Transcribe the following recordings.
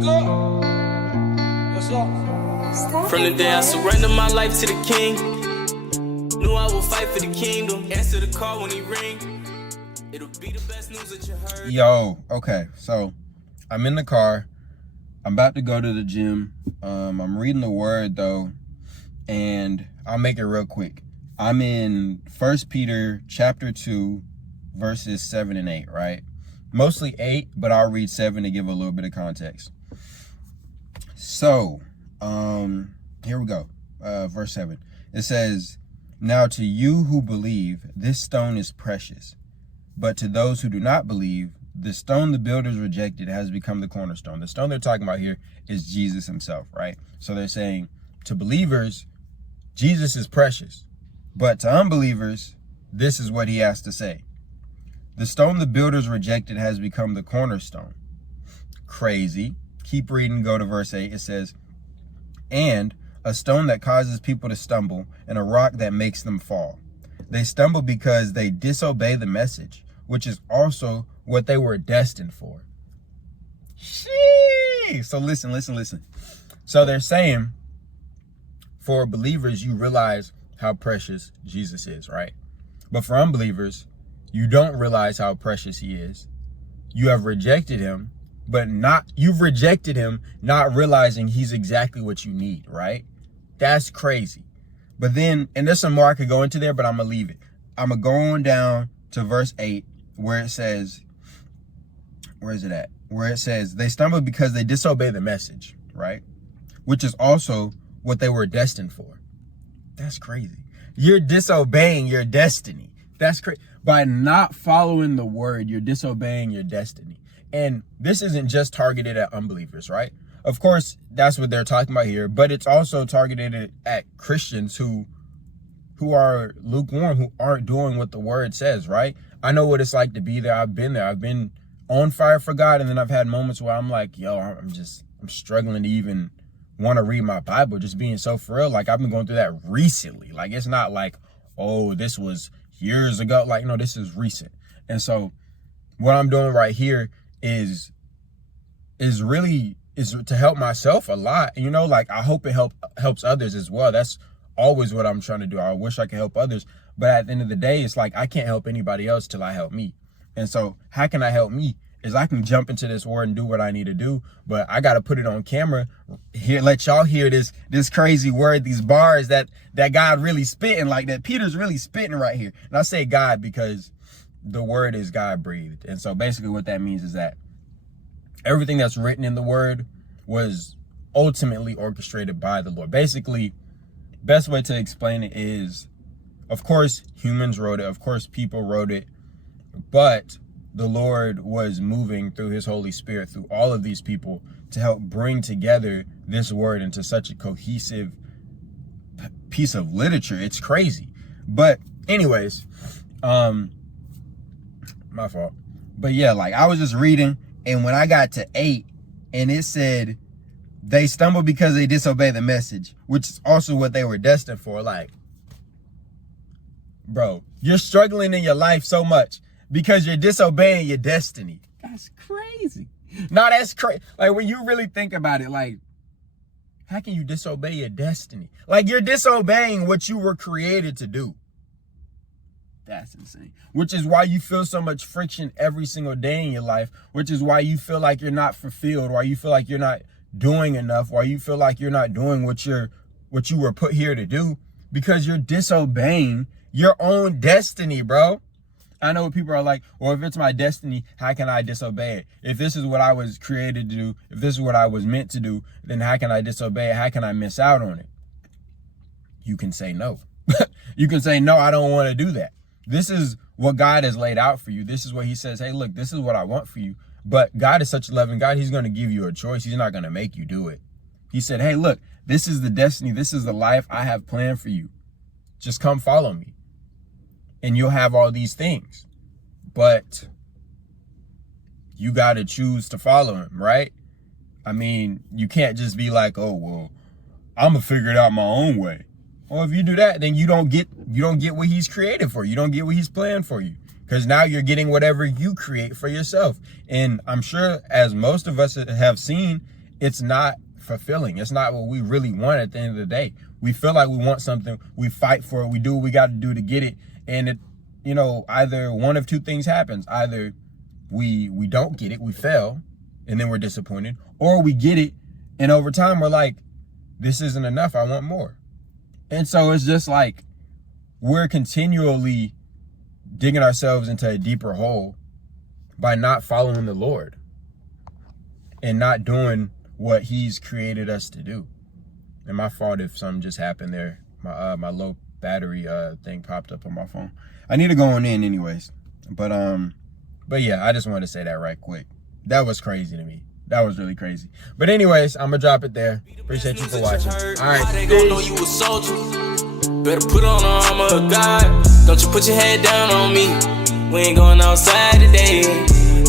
go. What's up? From the day I surrendered my life to the King, knew I would fight for the kingdom. Answer the call when he ring. It'll be the best news that you heard. Yo, okay, so I'm in the car. I'm about to go to the gym. I'm reading the word though, and I'll make it real quick. I'm in 1 Peter chapter 2, verses 7 and 8, right? Mostly 8, but I'll read 7 to give a little bit of context. So, here we go. Verse 7. It says, "Now to you who believe, this stone is precious. But to those who do not believe, the stone the builders rejected has become the cornerstone." The stone they're talking about here is Jesus himself, right? So they're saying to believers, Jesus is precious. But to unbelievers, this is what he has to say. The stone the builders rejected has become the cornerstone. Crazy. Keep reading, go to verse 8. It says, "And a stone that causes people to stumble, and a rock that makes them fall. They stumble because they disobey the message, which is also what they were destined for." Sheesh. So listen. So they're saying, for believers, you realize how precious Jesus is, right? But for unbelievers, you don't realize how precious he is. You have rejected him, you've rejected him, not realizing he's exactly what you need, right? That's crazy. But then, and there's some more I could go into there, but I'm going to leave it. I'm going to go on down to verse 8, where it says, where is it at? Where it says, they stumble because they disobey the message, right? Which is also what they were destined for. That's crazy. You're disobeying your destiny. That's crazy. By not following the word, you're disobeying your destiny. And this isn't just targeted at unbelievers, right? Of course, that's what they're talking about here, but it's also targeted at Christians who are lukewarm, who aren't doing what the word says, right? I know what it's like to be there. I've been there. I've been on fire for God, and then I've had moments where I'm like, yo, I'm struggling to even want to read my Bible, just being so for real. Like, I've been going through that recently. Like, it's not like, oh, this was years ago. Like, no, this is recent. And so what I'm doing right here is to help myself a lot. You know, like, I hope it helps others as well. That's always what I'm trying to do. I wish I could help others. But at the end of the day, it's like, I can't help anybody else till I help me. And so how can I help me? Is I can jump into this word and do what I need to do, but I got to put it on camera here, let y'all hear this crazy word, these bars that God really spitting, like that Peter's really spitting right here. And I say God because the word is God breathed. And so basically what that means is that everything that's written in the word was ultimately orchestrated by the Lord. Basically, best way to explain it is, of course, humans wrote it. Of course, people wrote it, but the Lord was moving through his Holy Spirit, through all of these people, to help bring together this word into such a cohesive piece of literature. It's crazy. But anyways, my fault. But yeah, like, I was just reading, and when I got to 8, and it said, they stumble because they disobey the message, which is also what they were destined for. Like, bro, you're struggling in your life so much because you're disobeying your destiny. That's crazy. No, that's crazy. Like, when you really think about it, like, how can you disobey your destiny? Like, you're disobeying what you were created to do. That's insane. Which is why you feel so much friction every single day in your life, which is why you feel like you're not fulfilled, why you feel like you're not doing enough, why you feel like you're not doing what you were put here to do, because you're disobeying your own destiny, bro. I know people are like, well, if it's my destiny, how can I disobey it? If this is what I was created to do, if this is what I was meant to do, then how can I disobey it? How can I miss out on it? You can say no. You can say, no, I don't want to do that. This is what God has laid out for you. This is what he says, hey, look, this is what I want for you. But God is such a loving God. He's going to give you a choice. He's not going to make you do it. He said, hey, look, this is the destiny. This is the life I have planned for you. Just come follow me, and you'll have all these things. But you got to choose to follow him, right? I mean, you can't just be like, oh, well, I'm going to figure it out my own way. Well, if you do that, then you don't get what he's created for you. You don't get what he's planned for you. Because now you're getting whatever you create for yourself. And I'm sure, as most of us have seen, it's not fulfilling. It's not what we really want at the end of the day. We feel like we want something, we fight for it, we do what we got to do to get it, and it, you know, either one of two things happens. Either we don't get it, we fail, and then we're disappointed, or we get it, and over time we're like, this isn't enough, I want more. And so it's just like we're continually digging ourselves into a deeper hole by not following the Lord and not doing what he's created us to do. And my fault if something just happened there. My low battery thing popped up on my phone. I need to go on in anyways. But yeah, I just wanted to say that right quick. That was crazy to me. That was really crazy. But anyways, I'm gonna drop it there. Appreciate you for watching. All right. They gon' know you a soldier. Better put on the armor of God. Don't you put your head down on me. We ain't going outside today.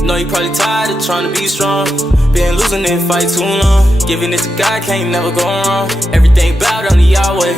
Know you probably tired of trying to be strong. Been losing in fight too long. Giving it to God can't never go wrong. Everything bowed on the Yahweh.